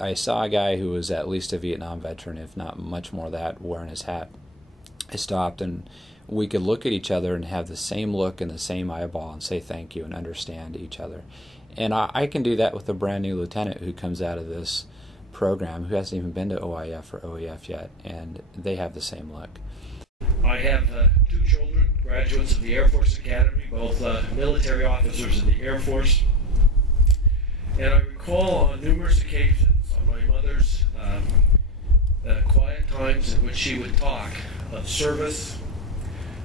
I saw a guy who was at least a Vietnam veteran, if not much more that, wearing his hat. I stopped and we could look at each other and have the same look and the same eyeball and say thank you and understand each other. And I can do that with a brand new lieutenant who comes out of this program who hasn't even been to OIF or OEF yet, and they have the same look. I have 2 children, graduates of the Air Force Academy, both military officers in the Air Force. And I recall on numerous occasions on my mother's quiet times in which she would talk of service,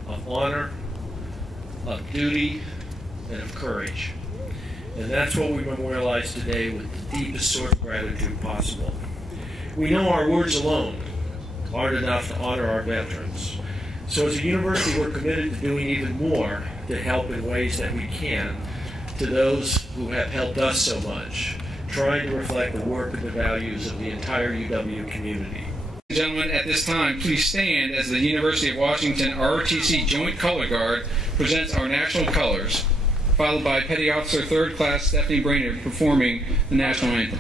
of honor, of duty, and of courage. And that's what we memorialize today with the deepest sort of gratitude possible. We know our words alone aren't enough to honor our veterans. So as a university, we're committed to doing even more to help in ways that we can to those who have helped us so much, trying to reflect the work and the values of the entire UW community. Gentlemen, at this time, please stand as the University of Washington ROTC Joint Color Guard presents our national colors, followed by Petty Officer 3rd Class Stephanie Brainerd performing the national anthem.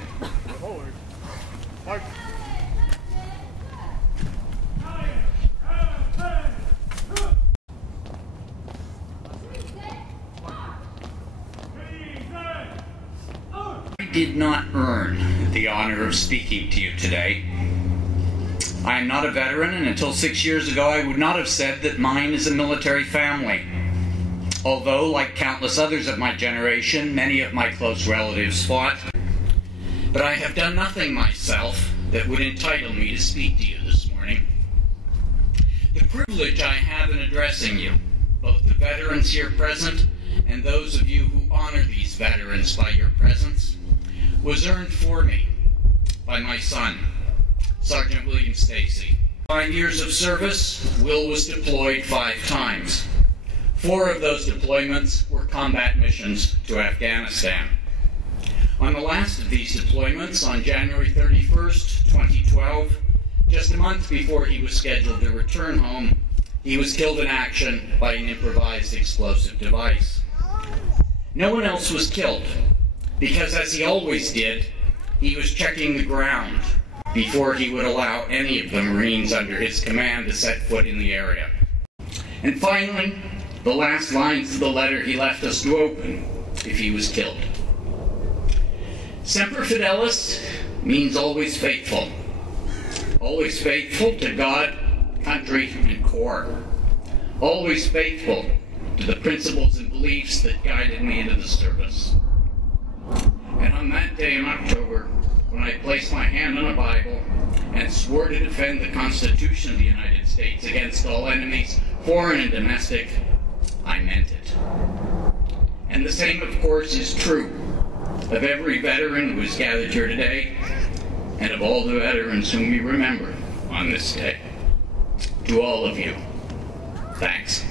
I did not earn the honor of speaking to you today. I am not a veteran, and until 6 years ago I would not have said that mine is a military family. Although, like countless others of my generation, many of my close relatives fought. But I have done nothing myself that would entitle me to speak to you this morning. The privilege I have in addressing you, both the veterans here present and those of you who honor these veterans by your presence, was earned for me by my son, Sergeant William Stacy. 5 years of service, Will was deployed 5 times. 4 of those deployments were combat missions to Afghanistan. On the last of these deployments, on January 31st, 2012, just a month before he was scheduled to return home, he was killed in action by an improvised explosive device. No one else was killed, because as he always did, he was checking the ground before he would allow any of the Marines under his command to set foot in the area. And finally, the last lines of the letter he left us to open if he was killed. Semper Fidelis means always faithful. Always faithful to God, country, and Corps. Always faithful to the principles and beliefs that guided me into the service. And on that day in October, when I placed my hand on a Bible and swore to defend the Constitution of the United States against all enemies, foreign and domestic, I meant it. And the same, of course, is true of every veteran who is gathered here today, and of all the veterans whom we remember on this day. To all of you, thanks.